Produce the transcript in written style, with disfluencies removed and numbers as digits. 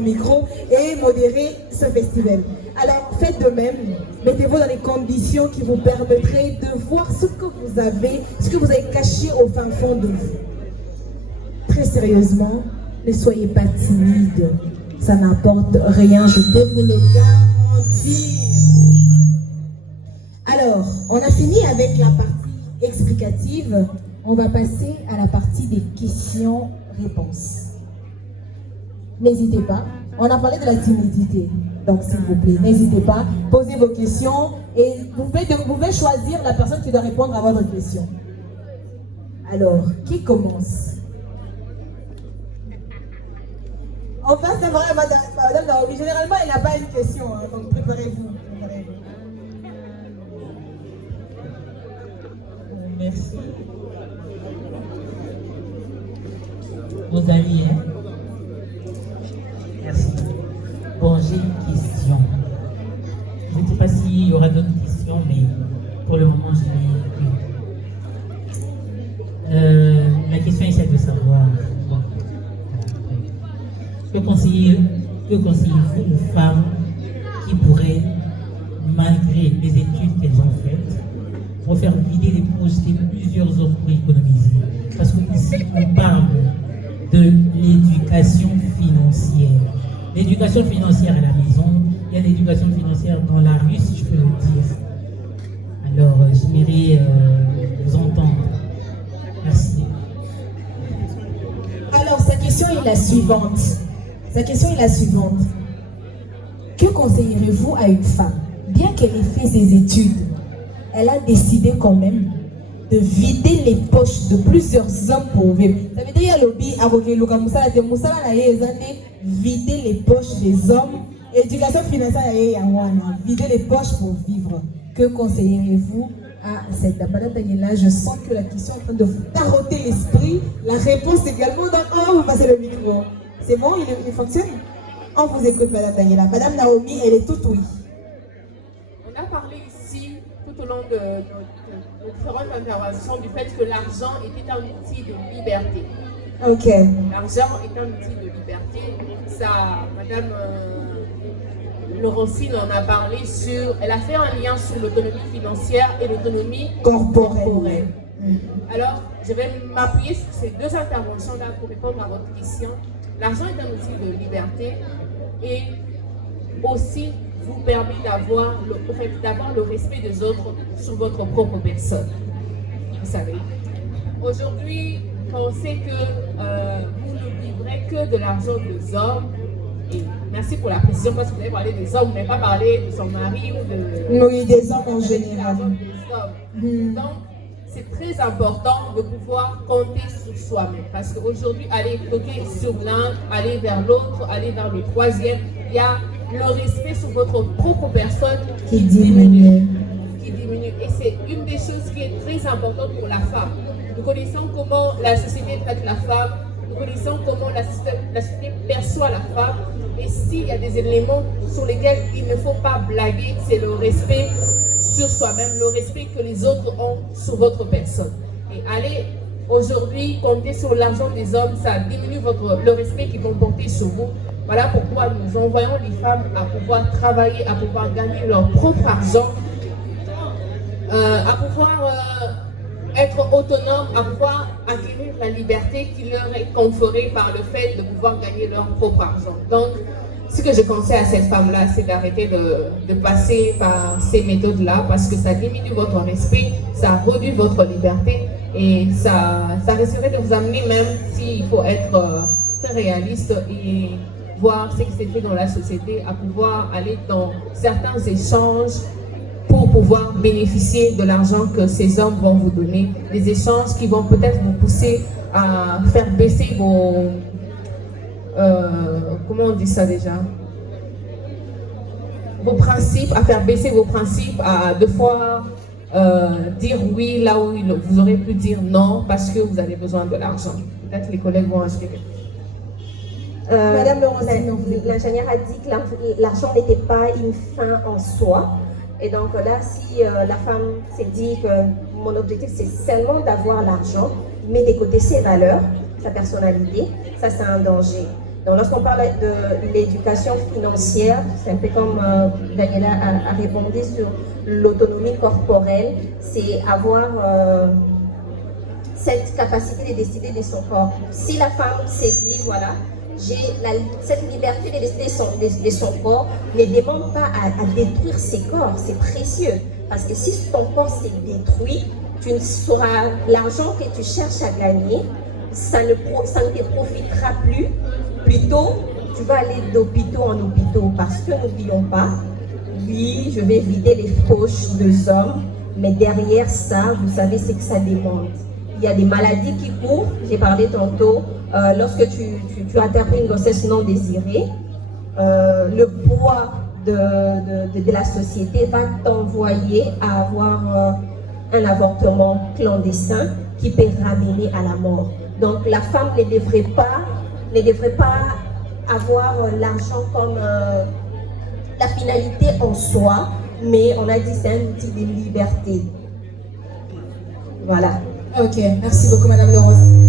micro et modérer ce festival. Alors faites de même, mettez-vous dans les conditions qui vous permettraient de voir ce que vous avez caché au fin fond de vous. Très sérieusement, ne soyez pas timide, ça n'apporte rien, je peux vous le garantir. Alors, on a fini avec la partie explicative, on va passer à la partie des questions-réponses. N'hésitez pas. On a parlé de la timidité. Donc, s'il vous plaît, n'hésitez pas. Posez vos questions et vous pouvez choisir la personne qui doit répondre à votre question. Alors, qui commence? On passe d'abord à Madame Naomi. Généralement, elle n'a pas une question, hein, donc préparez-vous. Merci. Nos amis, hein? Merci. Bon, j'ai une question. Je ne sais pas s'il y aura d'autres questions, mais pour le moment, je n'ai plus. La question est celle de savoir. Bon, que conseillez-vous aux femmes qui pourraient, malgré les études qu'elles ont faites, pour faire vider les poches de plusieurs hommes pour économiser? Parce que ici, on parle de l'éducation financière. L'éducation financière à la maison, il y a l'éducation financière dans la rue, si je peux le dire. Alors, j'aimerais vous entendre. Merci. Alors, sa question est la suivante. Que conseillerez-vous à une femme, bien qu'elle ait fait ses études, elle a décidé quand même de vider les poches de plusieurs hommes pour vivre. Ça veut dire qu'il y a lobby avocat Luka Moussala de Moussala vider les poches des hommes. Éducation financière vider les poches pour vivre. Que conseillerez-vous à cette dame? Là, je sens que la question est en train de vous taroter l'esprit. La réponse également. Donc, vous passez le micro. C'est bon, il fonctionne? On vous écoute, Madame Daniela. Madame Naomi, elle est toute oui. On a parlé ici, tout au long de nos différentes interventions, du fait que l'argent était un outil de liberté. Ok. L'argent est un outil de liberté. Ça, Madame Laurentine en a parlé elle a fait un lien sur l'autonomie financière et l'autonomie corporelle. Alors, je vais m'appuyer sur ces deux interventions-là pour répondre à votre question. L'argent est un outil de liberté et aussi vous permet d'avoir le respect des autres sur votre propre personne. Vous savez, aujourd'hui, quand on sait que vous ne vivrez que de l'argent des hommes, et merci pour la précision parce que vous avez parlé des hommes, vous n'avez pas parlé de son mari ou de... Oui, des hommes en général. Donc, c'est très important de pouvoir compter sur soi-même. Parce qu'aujourd'hui, aller toquer sur l'un, aller vers l'autre, aller vers le troisième, il y a le respect sur votre propre personne qui diminue. Et c'est une des choses qui est très importante pour la femme. Nous connaissons comment la société traite la femme, nous connaissons comment la société perçoit la femme. Et s'il y a des éléments sur lesquels il ne faut pas blaguer, c'est le respect sur soi-même, le respect que les autres ont sur votre personne. Et allez aujourd'hui compter sur l'argent des hommes, ça diminue le respect qu'ils vont porter sur vous. Voilà pourquoi nous envoyons les femmes à pouvoir travailler, à pouvoir gagner leur propre argent, à pouvoir être autonomes, à pouvoir acquérir la liberté qui leur est conférée par le fait de pouvoir gagner leur propre argent. Donc, ce que je conseille à cette femme-là, c'est d'arrêter de passer par ces méthodes-là parce que ça diminue votre respect, ça réduit votre liberté et ça risquerait de vous amener, même s'il faut être très réaliste et voir ce qui s'est fait dans la société, à pouvoir aller dans certains échanges pour pouvoir bénéficier de l'argent que ces hommes vont vous donner, des échanges qui vont peut-être vous pousser à faire baisser vos... comment on dit ça déjà? Vos principes, à faire baisser vos principes, à deux fois dire oui là où vous aurez pu dire non parce que vous avez besoin de l'argent. Peut-être les collègues vont ajouter quelque chose. Madame l'ingénieur a dit que l'argent n'était pas une fin en soi. Et donc là, si la femme s'est dit que mon objectif c'est seulement d'avoir l'argent, mais d'écouter ses valeurs, sa personnalité, ça c'est un danger. Donc lorsqu'on parle de l'éducation financière, c'est un peu comme Daniela a répondu sur l'autonomie corporelle, c'est avoir cette capacité de décider de son corps. Si la femme s'est dit, voilà, j'ai cette liberté de décider de son corps, ne demande pas à détruire ses corps, c'est précieux. Parce que si ton corps s'est détruit, tu ne sauras, l'argent que tu cherches à gagner, ça ne te profitera plus. Plutôt, tu vas aller d'hôpitaux en hôpitaux parce que n'oublions pas, oui, je vais vider les poches des hommes, mais derrière ça, vous savez ce que ça demande. Il y a des maladies qui courent, j'ai parlé tantôt, lorsque tu interromps une grossesse non désirée, le poids de la société va t'envoyer à avoir un avortement clandestin qui peut ramener à la mort. Donc la femme ne devrait pas avoir l'argent comme la finalité en soi, mais on a dit c'est un outil de liberté. Voilà. Ok, merci beaucoup Madame Laurence.